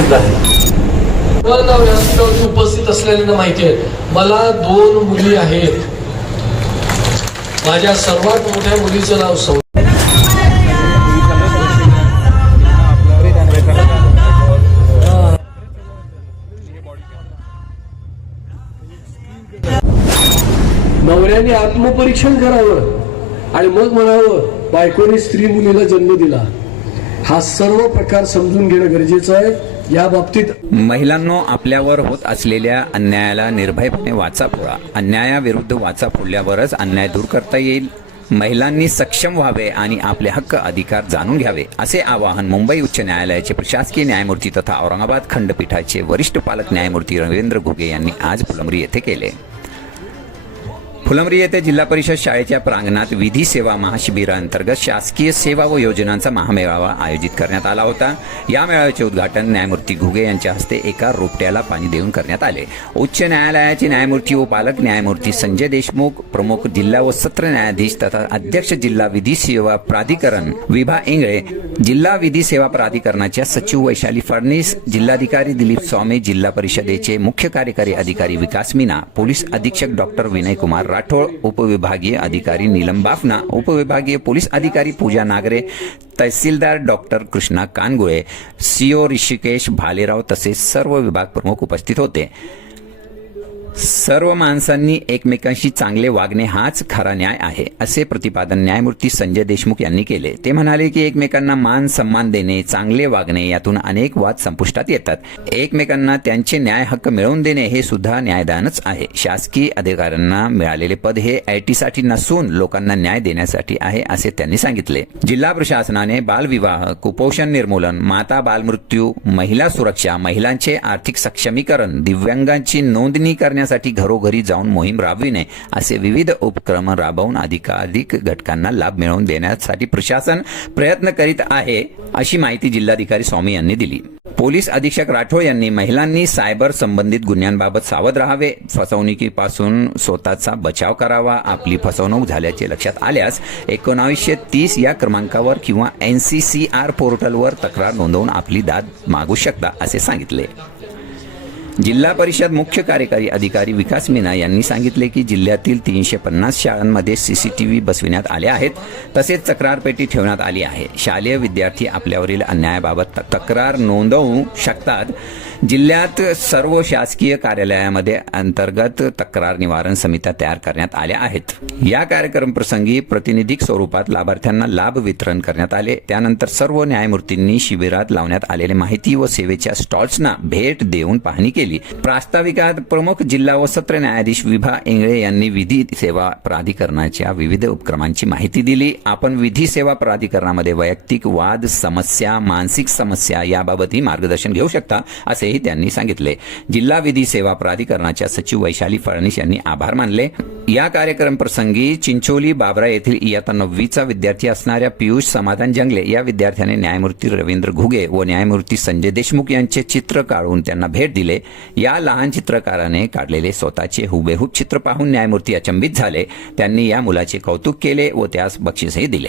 प्रसिद्ध आहे व्यासपीठावरती उपस्थित असलेल्यांना माहिती आहे मला दोन मुली आहेत. माझ्या सर्वात मोठ्या मुलीचं नाव सौ नवऱ्याने आत्मपरीक्षण करावं आणि मग म्हणावं बायकोने स्त्री मुलीला जन्म दिला. हा सर्व प्रकार समजून घेणं गरजेचं आहे. या बाबतीत महिलांनो आपल्यावर होत असलेल्या अन्यायाला निर्भयपणे वाचा फोडा. अन्यायाविरुद्ध वाचा फोडल्यावरच अन्याय दूर करता येईल. महिलांनी सक्षम व्हावे आणि आपले हक्क अधिकार जाणून घ्यावे असे आवाहन मुंबई उच्च न्यायालयाचे प्रशासकीय न्यायमूर्ती तथा औरंगाबाद खंडपीठाचे वरिष्ठ पालक न्यायमूर्ती रवींद्र घुगे यांनी आज फुलंबरी येथे केले. फुलंब्री येथे जिल्हा परिषद शाळेच्या प्रांगणात विधी सेवा महाशिबिराअंतर्गत शासकीय सेवा व योजनांचा महामेळावा आयोजित करण्यात आला होता. या मेळाव्याचे उद्घाटन न्यायमूर्ती घुगे यांच्या हस्ते एका रोपट्याला पाणी देऊन करण्यात आले. उच्च न्यायालयाचे न्यायमूर्ती व पालक न्यायमूर्ती संजय देशमुख प्रमुख जिल्हा व सत्र न्यायाधीश तथा अध्यक्ष जिल्हा विधी सेवा प्राधिकरण विभा इंगळे जिल्हा विधी सेवा प्राधिकरणाच्या सचिव वैशाली फडणीस जिल्हाधिकारी दिलीप स्वामी जिल्हा परिषदेचे मुख्य कार्यकारी अधिकारी विकास मीना पोलीस अधीक्षक डॉक्टर विनय कुमार राठोड उपविभागीय अधिकारी नीलम बाफना उपविभागीय पोलीस अधिकारी पूजा नागरे तहसीलदार डॉक्टर कृष्णा कानगुळे सीओ ऋषिकेश भालेराव तसेच सर्व विभाग प्रमुख उपस्थित होते. सर्व माणसांनी एकमेकांशी चांगले वागणे हाच खरा न्याय आहे असे प्रतिपादन न्यायमूर्ती संजय देशमुख यांनी केले. ते म्हणाले की एकमेकांना मान सन्मान देणे चांगले वागणे यातून अनेक वाद संपुष्टात येतात. एकमेकांना त्यांचे न्याय हक्क मिळवून देणे हे सुद्धा न्यायदानच आहे. शासकीय अधिकाऱ्यांना मिळालेले पद हे आयटीसाठी नसून लोकांना न्याय देण्यासाठी आहे असे त्यांनी सांगितले. जिल्हा प्रशासनाने बालविवाह कुपोषण निर्मूलन माता बालमृत्यू महिला सुरक्षा महिलांचे आर्थिक सक्षमीकरण दिव्यांगांची नोंदणी करण्यासाठी घरोघरी जाऊन मोहीम राबविणे असे विविध उपक्रम राबवून अधिकाधिक घटकांना लाभ मिळवून देण्यासाठी प्रशासन प्रयत्न करीत आहे अशी माहिती जिल्हाधिकारी स्वामी यांनी दिली. पोलीस अधीक्षक राठोड यांनी महिलांनी सायबर संबंधित गुन्ह्यांबाबत सावध राहावे फसवणुकीपासून स्वतःचा बचाव करावा आपली फसवणूक झाल्याचे लक्षात आल्यास एकोणावीसशे तीस या क्रमांकावर किंवा एन सी सी आर पोर्टलवर तक्रार नोंदवून आपली दाद मागू शकता असे सांगितले. जिल्हा परिषद मुख्य कार्यकारी अधिकारी विकास मीना यांनी सांगितले की जिल्ह्यातील तीनशे पन्नास शाळांमध्ये सीसीटीव्ही बसविण्यात आले आहेत. तसेच तक्रारपेटी ठेवण्यात आली आहे. शालेय विद्यार्थी आपल्यावरील अन्यायाबाबत तक्रार नोंदवू शकतात. जिल्ह्यात सर्व शासकीय कार्यालयामध्ये अंतर्गत तक्रार निवारण समित्या तयार करण्यात आल्या आहेत. या कार्यक्रम प्रसंगी प्रतिनिधिक स्वरूपात लाभार्थ्यांना लाभ वितरण करण्यात आले. त्यानंतर सर्व न्यायमूर्तींनी शिबिरात लावण्यात आलेले माहिती व सेवेच्या स्टॉल्सना भेट देऊन पाहणी केली. प्रास्ताविकात प्रमुख जिल्हा व सत्र न्यायाधीश विभा इंगळे यांनी विधी सेवा प्राधिकरणाच्या विविध उपक्रमांची माहिती दिली. आपण विधी सेवा प्राधिकरणामध्ये वैयक्तिक वाद समस्या मानसिक समस्या याबाबतही मार्गदर्शन घेऊ शकता असे असेही त्यांनी सांगितले. जिल्हा विधी सेवा प्राधिकरणाच्या सचिव वैशाली फडणीस यांनी आभार मानले. या कार्यक्रम प्रसंगी चिंचोली बाबरा येथील इयत्ता नववीचा विद्यार्थी असणाऱ्या पियुष समाधान जंगले या विद्यार्थ्याने न्यायमूर्ती रवींद्र घुगे व न्यायमूर्ती संजय देशमुख यांचे चित्र काढून त्यांना भेट दिले. या लहान चित्रकाराने काढलेले स्वतःचे हुबेहूब चित्र पाहून न्यायमूर्ती अचंबित झाले. त्यांनी या मुलाचे कौतुक केले व त्यास बक्षीसही दिले.